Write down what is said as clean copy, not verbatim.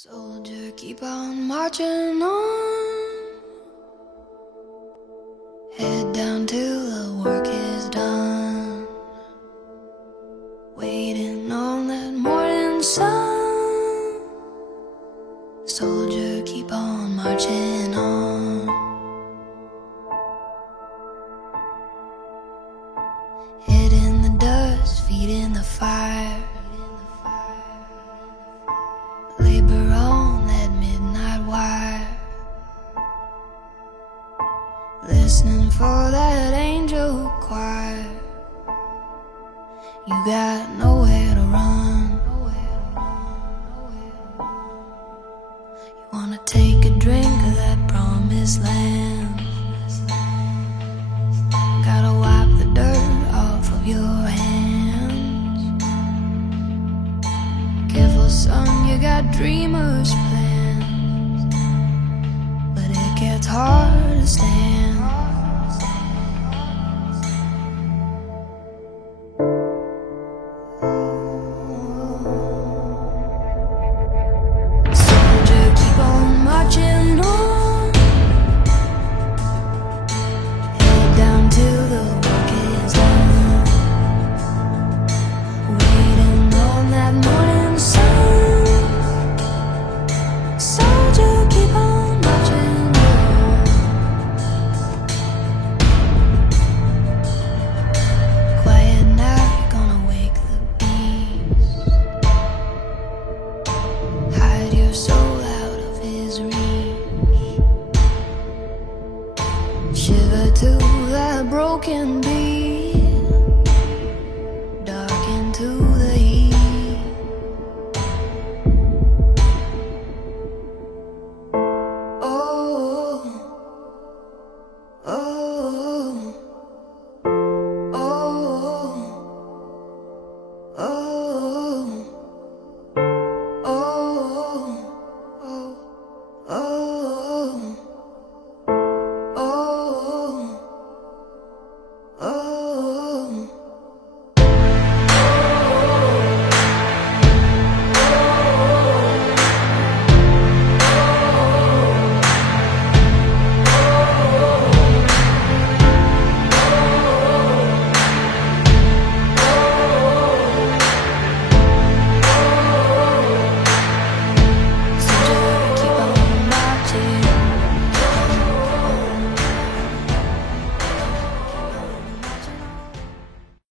Soldier, keep on marching on. Head down till the work is done. Waiting on that morning sun. Soldier, keep on marching on. Head in the dust, feet in the fire. Labor on that midnight wire, listening for that angel choir. You got nowhere to run. You wanna take a drink of that promised land. Gotta wipe the dirt off of your hands. Careful son, you got dreamers' plans, but it gets hard to stand. Soldier, keep on marching on. Head down till the work is done. Waiting on that morning sun. Soldier, keep on marching on. Quiet now, you're gonna wake the beast. Hide your soul out of his reach. Shiver to that broken beat.